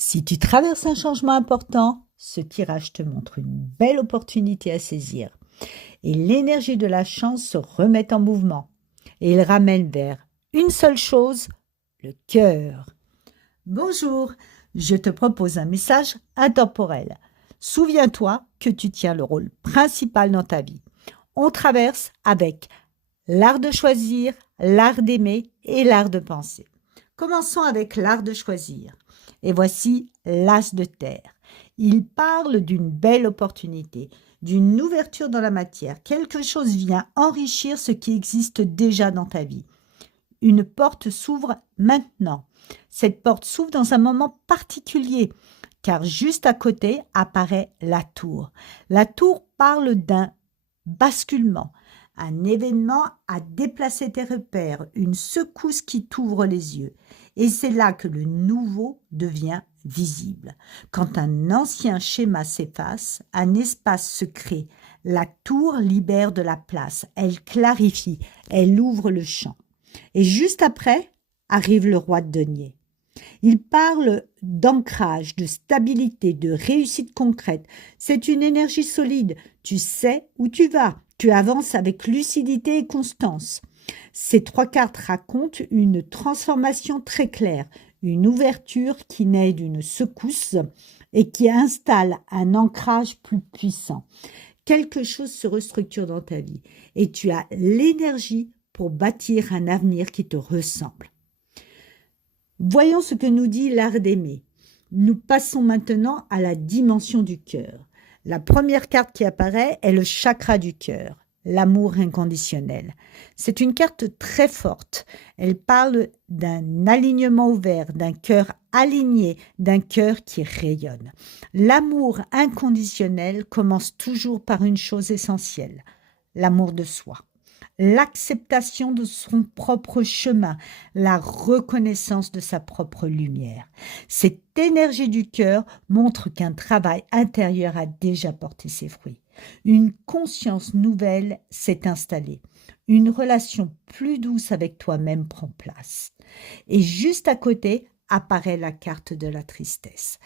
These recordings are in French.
Si tu traverses un changement important, ce tirage te montre une belle opportunité à saisir. Et l'énergie de la chance se remet en mouvement. Et il ramène vers une seule chose, le cœur. Bonjour, je te propose un message intemporel. Souviens-toi que tu tiens le rôle principal dans ta vie. On traverse avec l'art de choisir, l'art d'aimer et l'art de penser. Commençons avec l'art de choisir. Et voici l'as de terre. Il parle d'une belle opportunité, d'une ouverture dans la matière. Quelque chose vient enrichir ce qui existe déjà dans ta vie. Une porte s'ouvre maintenant. Cette porte s'ouvre dans un moment particulier, car juste à côté apparaît la tour. La tour parle d'un basculement, un événement à déplacer tes repères, une secousse qui t'ouvre les yeux. Et c'est là que le nouveau devient visible. Quand un ancien schéma s'efface, un espace se crée. La tour libère de la place, elle clarifie, elle ouvre le champ. Et juste après, arrive le roi de denier. Il parle d'ancrage, de stabilité, de réussite concrète. C'est une énergie solide. Tu sais où tu vas. Tu avances avec lucidité et constance. Ces trois cartes racontent une transformation très claire, une ouverture qui naît d'une secousse et qui installe un ancrage plus puissant. Quelque chose se restructure dans ta vie et tu as l'énergie pour bâtir un avenir qui te ressemble. Voyons ce que nous dit l'art d'aimer. Nous passons maintenant à la dimension du cœur. La première carte qui apparaît est le chakra du cœur, l'amour inconditionnel. C'est une carte très forte. Elle parle d'un alignement ouvert, d'un cœur aligné, d'un cœur qui rayonne. L'amour inconditionnel commence toujours par une chose essentielle, l'amour de soi. L'acceptation de son propre chemin, la reconnaissance de sa propre lumière. Cette énergie du cœur montre qu'un travail intérieur a déjà porté ses fruits. Une conscience nouvelle s'est installée. Une relation plus douce avec toi-même prend place. Et juste à côté apparaît la carte de la tristesse.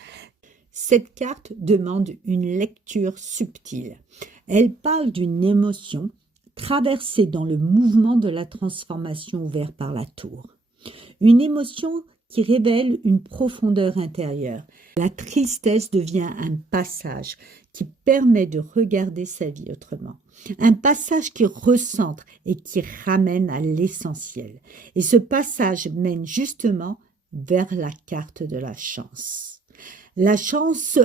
Cette carte demande une lecture subtile. Elle parle d'une émotion traversée dans le mouvement de la transformation ouvert par la tour. Une émotion qui révèle une profondeur intérieure. La tristesse devient un passage qui permet de regarder sa vie autrement. Un passage qui recentre et qui ramène à l'essentiel. Et ce passage mène justement vers la carte de la chance. La chance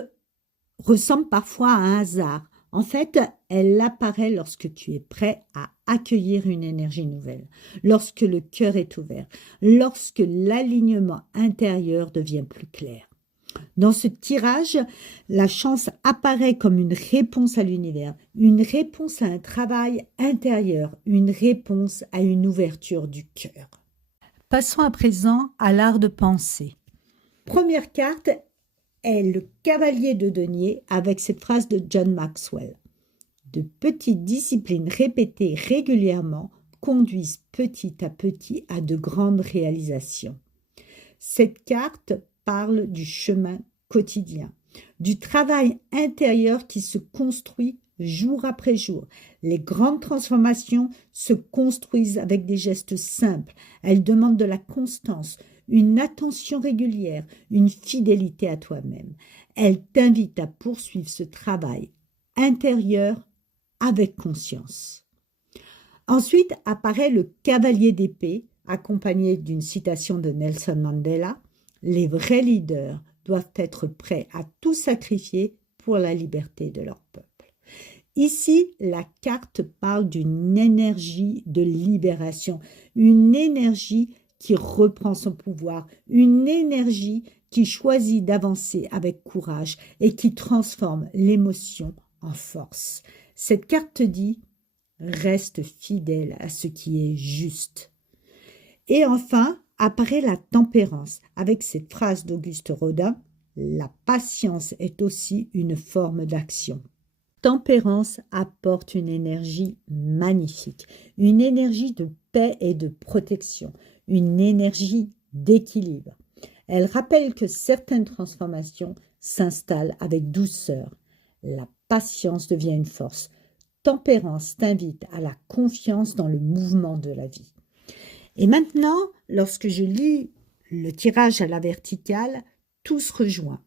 ressemble parfois à un hasard. En fait, elle apparaît lorsque tu es prêt à accueillir une énergie nouvelle, lorsque le cœur est ouvert, lorsque l'alignement intérieur devient plus clair. Dans ce tirage, la chance apparaît comme une réponse à l'univers, une réponse à un travail intérieur, une réponse à une ouverture du cœur. Passons à présent à l'art de penser. Première carte est le cavalier de denier avec cette phrase de John Maxwell. De petites disciplines répétées régulièrement conduisent petit à petit à de grandes réalisations. Cette carte parle du chemin quotidien, du travail intérieur qui se construit jour après jour. Les grandes transformations se construisent avec des gestes simples. Elles demandent de la constance, une attention régulière, une fidélité à toi-même. Elles t'invitent à poursuivre ce travail intérieur avec conscience. Ensuite apparaît le cavalier d'épée, accompagné d'une citation de Nelson Mandela. Les vrais leaders doivent être prêts à tout sacrifier pour la liberté de leur peuple. Ici, la carte parle d'une énergie de libération, une énergie qui reprend son pouvoir, une énergie qui choisit d'avancer avec courage et qui transforme l'émotion en force. Cette carte dit « Reste fidèle à ce qui est juste ». Et enfin, apparaît la tempérance avec cette phrase d'Auguste Rodin « La patience est aussi une forme d'action ». Tempérance apporte une énergie magnifique, une énergie de paix et de protection, une énergie d'équilibre. Elle rappelle que certaines transformations s'installent avec douceur. La patience devient une force. Tempérance t'invite à la confiance dans le mouvement de la vie. Et maintenant, lorsque je lis le tirage à la verticale, tout se rejoint.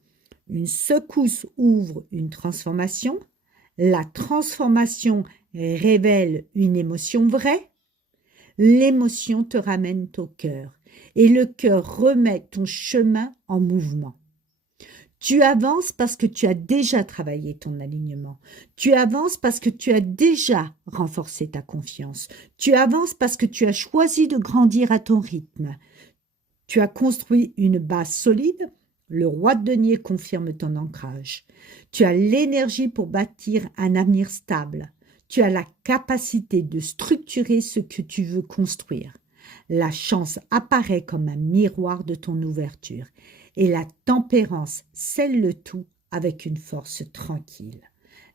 Une secousse ouvre une transformation. La transformation révèle une émotion vraie. L'émotion te ramène au cœur et le cœur remet ton chemin en mouvement. Tu avances parce que tu as déjà travaillé ton alignement. Tu avances parce que tu as déjà renforcé ta confiance. Tu avances parce que tu as choisi de grandir à ton rythme. Tu as construit une base solide. Le roi de denier confirme ton ancrage. Tu as l'énergie pour bâtir un avenir stable. Tu as la capacité de structurer ce que tu veux construire. La chance apparaît comme un miroir de ton ouverture. Et la tempérance scelle le tout avec une force tranquille.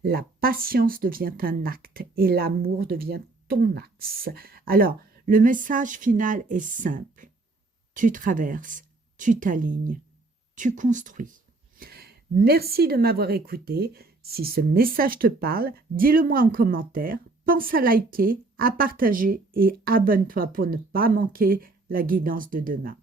La patience devient un acte et l'amour devient ton axe. Alors, le message final est simple. Tu traverses, tu t'alignes, tu construis. Merci de m'avoir écouté. Si ce message te parle, dis-le-moi en commentaire. Pense à liker, à partager et abonne-toi pour ne pas manquer la guidance de demain.